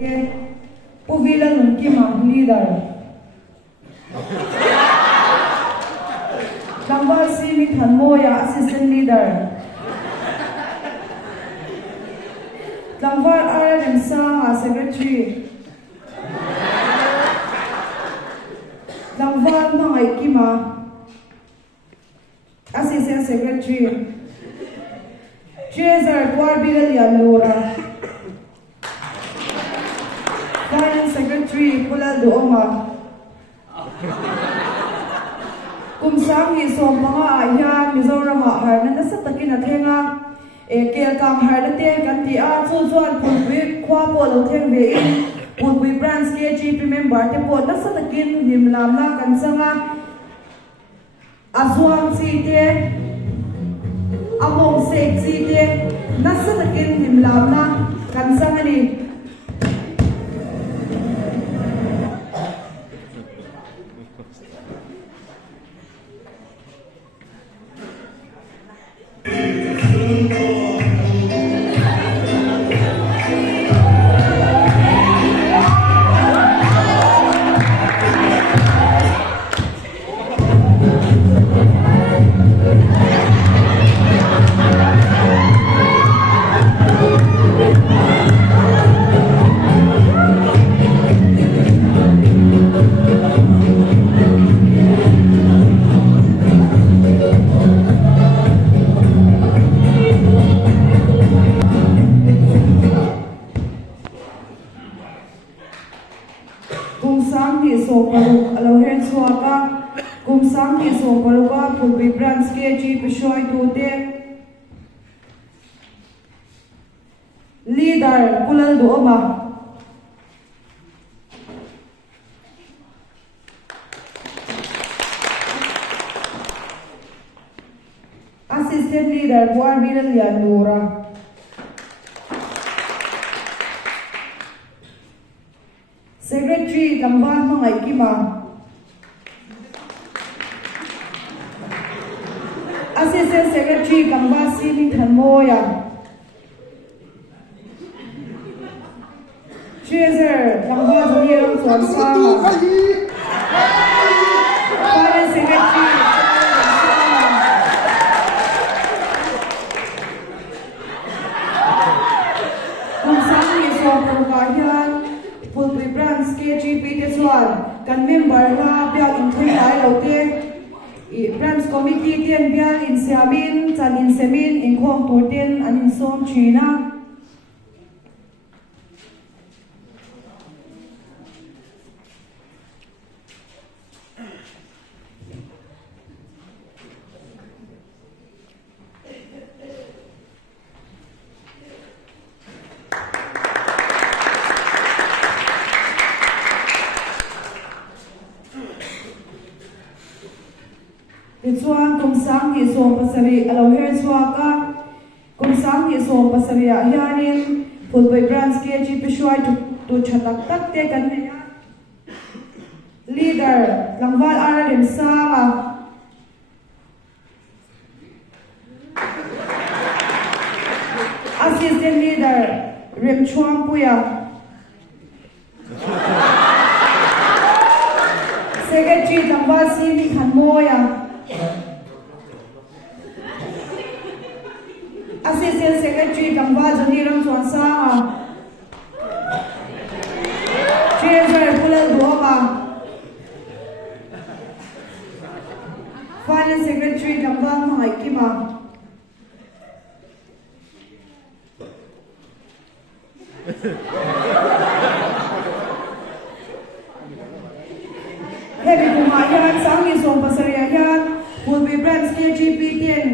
Puvila Nunkima, leader. Lambal Simit Hanmoya, assistant leader. Lambal RM Sa, secretary. Lambal Mangaikima, assistant secretary. Treasurer Kwarbila Lianura. Finance Secretary Pulal Duoma. Kumsam hi som mga ayah Mizoram har na nasa takin at henga kaya kam har na ten kanti a chuan pulwi kwa po lo theng ve in pulwi branch KGP member te po nasa takin himlam na kansanga azwang si te among sek si te nasa takin himlam na kansanga ni Pulwi branch KGP Shoi Tote leader Pulal Duoma assistant leader Kwarbila Lianura secretary Lambal Mangaikima Assistant Secretary Kambasi Mithanmoya. Treasurer Kamba Junior Swansama. Finance Secretary Kumsami Soprabayan Pulwi Branch KGP Teswan Kan member ha Biak Inteng Ai Lote Branch Committee Tien Bial in Siamin, Chan in Semin, in Kong Torten, and in Som China. Chuan kumsang hi som pasari alo her chuaka kumsang hi som pasari a hianin Pulwi branch KGP Shoi tu chatak tak te kan ne leader Langwal RM Sa assistant leader Rem Chuang Puya secretary Langwal Simi Khanmoya Assistant Secretary Kamba Juniram Swansama Treasurer Pulal Duoma Finance Secretary Kamba Mangaikima Heavy Kumayan Sangi Som Pasariayan Pulwi Branch KGP Tien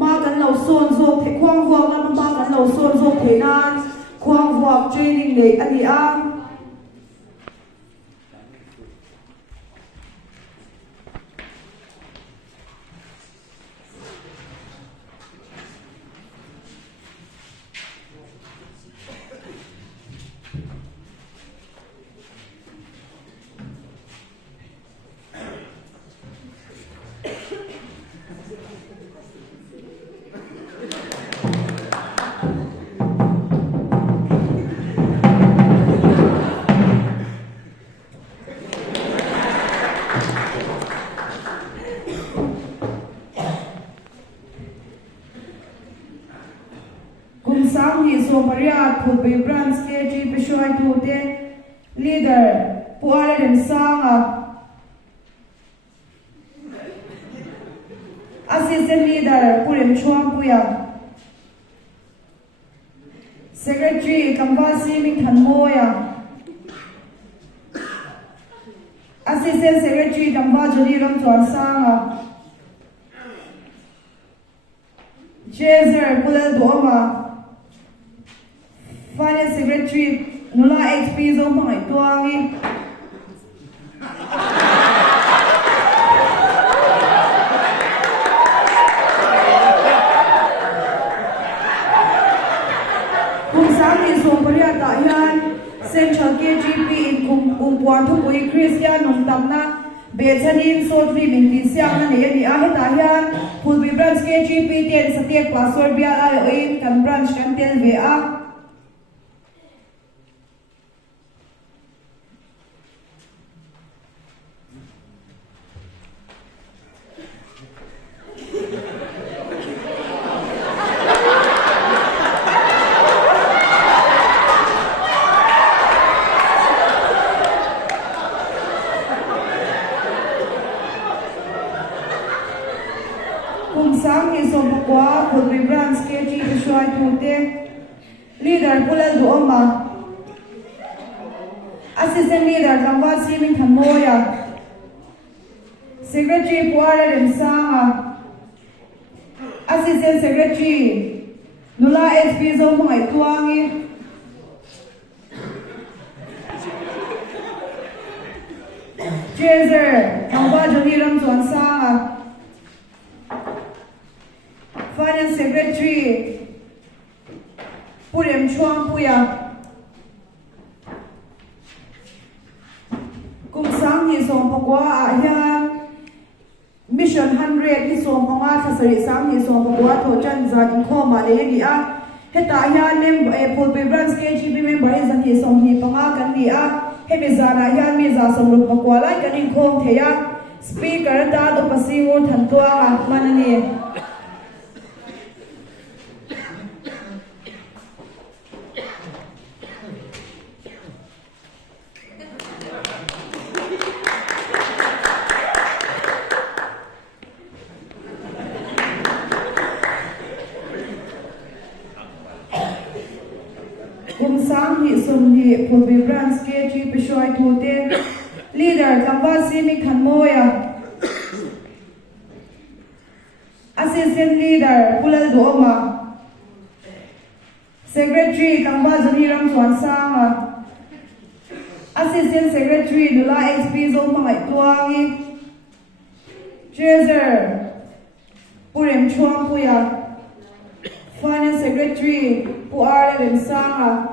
Ma kan lo son zok the kwang vuak na ma kan lo son zok the nan kwang vuak training le ani a Pishwai Tute, leader Puare Rem Sanga, assistant leader Purem Chuang Puya, secretary Kamvasi Ming Moya, assistant secretary Kamva Joliram Tuan Sanga, Chaser Pulel Doma, finance secretary Nula XP Zomai Tuangi, Central KGP in Kumpuan Tupui Christian Numtamna, Betsanin, Sotri, Mintisian, and Yeni Ahitayan, Pulbi Branch KGP, Ten Satek, Password Bia, Oin, and Branch Cantel VA. Kumsang is on Pukwa, Pulbi Branch KG Pishwai Tute, leader Pulel Duoma, assistant leader Kamvasi Ming Moya, secretary Puare Rem Sanga, assistant secretary Nula XP Zomai Tuangi, Chaser Kamva Joliram Tuan Sanga, finance secretary Purem Chuang Puya, Kumsang hi som Pukwa Ayan, Mission 100 hi som Ponga Thasari Sang hi som Pukwa Tho Chan Zan in Khoma le Dia, Heta Ayan Pulbi Branch KGP member Izan hi som hi Ponga Kan Dia, Hemizana Ayan Miza som Rup Pukwa Lai Kan in Khom Theya, Speaker Ta Do Pasiwo Thantua Manani. Kumsang hi sumni Pulbi Branch KG Pishwai Tute, leader Kamvasi Ming Moya, assistant leader Pulel Doma, secretary Kamva Joliram Tuan Sanga, assistant secretary Nula XP Zomai Tuangi, Chaser Purem Chuang Puya, finance secretary Puare Rem Sanga,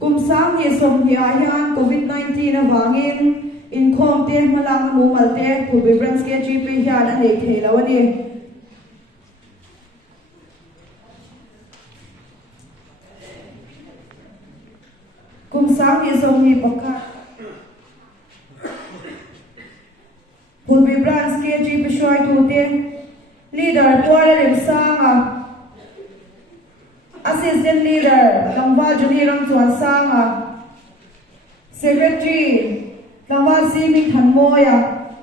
Kumsang hi som hi Ayan COVID-19 na wangin, in Khom Te Malang Mumalte, Pulbi Branch KGP Hian and Ate Lawani. Kumsang hi som hi Paka, Pulbi Branch KGP Pishwai Tute, leader Puare Rem Sanga, assistant leader Kamva Joliram Tuan Sanga, secretary Kamvasi Ming Moya,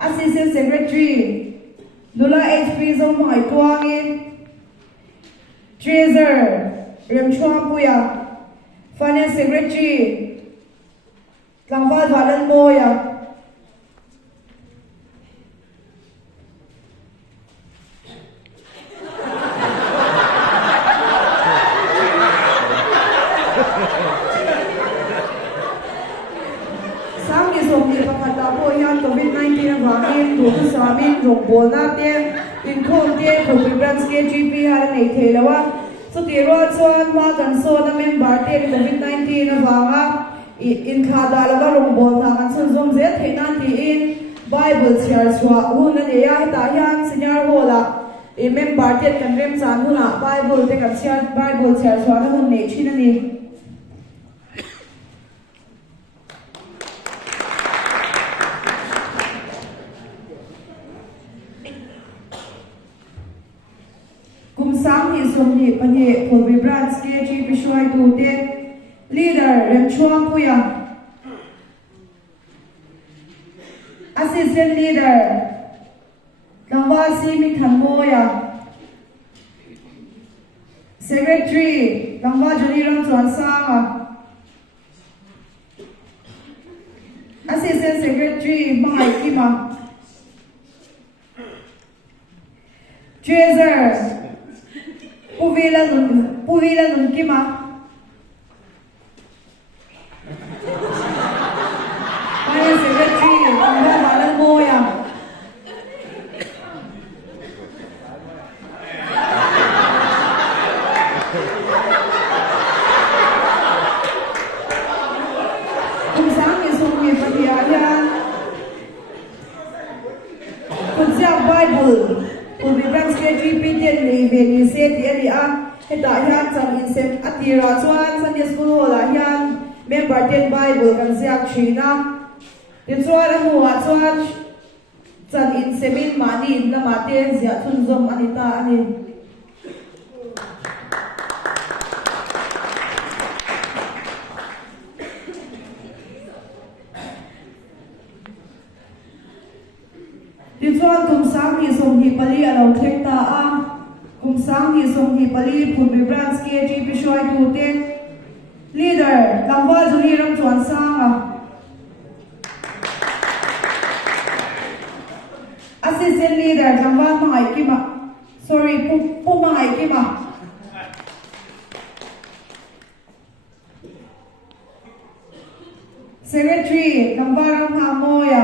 assistant secretary Nula XP Zomai Tuangi, Chaser Rem Chuang Puya, finance secretary Kamva Valan Moya, COVID-19 wangin tu samin rongbo na te in khom te Pulbi Branch KGP har nei thelawa so ti ro chuan ma kan so na member te COVID-19 wanga in khada lawa rongbo na kan so zom je theina ti in Bible share chwa hun na ne ya ta hian senior hola e member te kan rem chan huna Bible te kan share Bible share chwa na hun ne thina ni. Kumsang hi somni Pulbi Branch KG Pishwai Tute, leader rem chuang puya. Assistant leader Langwa si mi khan moya. Secretary Langwa Joni Ram Chuan Sanga. Assistant Secretary Mahai Kima. Treasurer Puvila Nun Kima. Finance Secretary Langwa Malang Moya. Bible will be translated immediately when you say the area heta hian chang in sem atira chuan Sunday school hola hian member 10 Bible kan ziak thina tin chuan a huwa chuan chan in semin mani lama te zia thun zom anita ani tin chuan kum sang hi song hi pali alo thlek ta a kum sang hi song hi pali phunbi branch KG Pishoi tu te leader Langwa Juni Ram Chuan Sanga. Assistant leader Langwa Mahai Kima. Sorry, Pu Mahai Kima. Secretary Langwa Ram Ha Moya.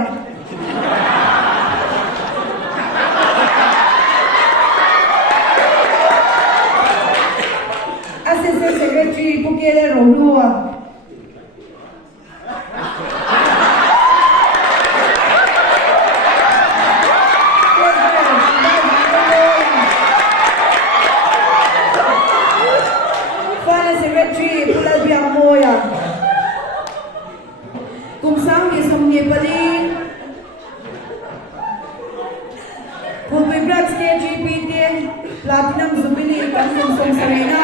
Assistant Secretary Pukele Rohua. Finance Secretary Pulalbia Moya. Kumsang Isomye Pali. Pulpi Brats KGPT Platinum Jubilee Kanum Song Sarena.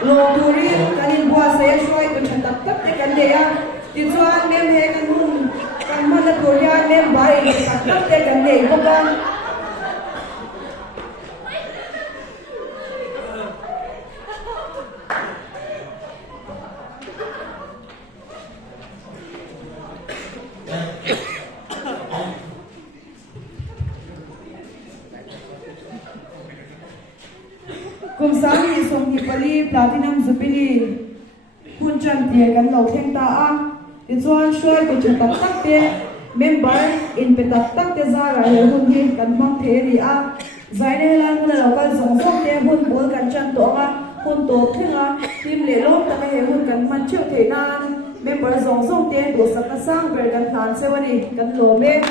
Loturi kanin buat saya shoi tu cantik tak kan dia. Tijuan mem he kan kan mana Korea mem baik tak kan dia bukan. Kumsang hi song hi pali Platinum Jubilee Punchan tie kan lo thleng ta a tichuan shoi ko chu tak tak te member in pe tak tak te zara he hun hi kan mang the ri a zaine lang na lo kal zong zong te hun bol kan chan to nga hun to thinga tim le lom ta he hun kan man cheu the nan member zong zong te do sak na sang ber kan than se wani kan lo me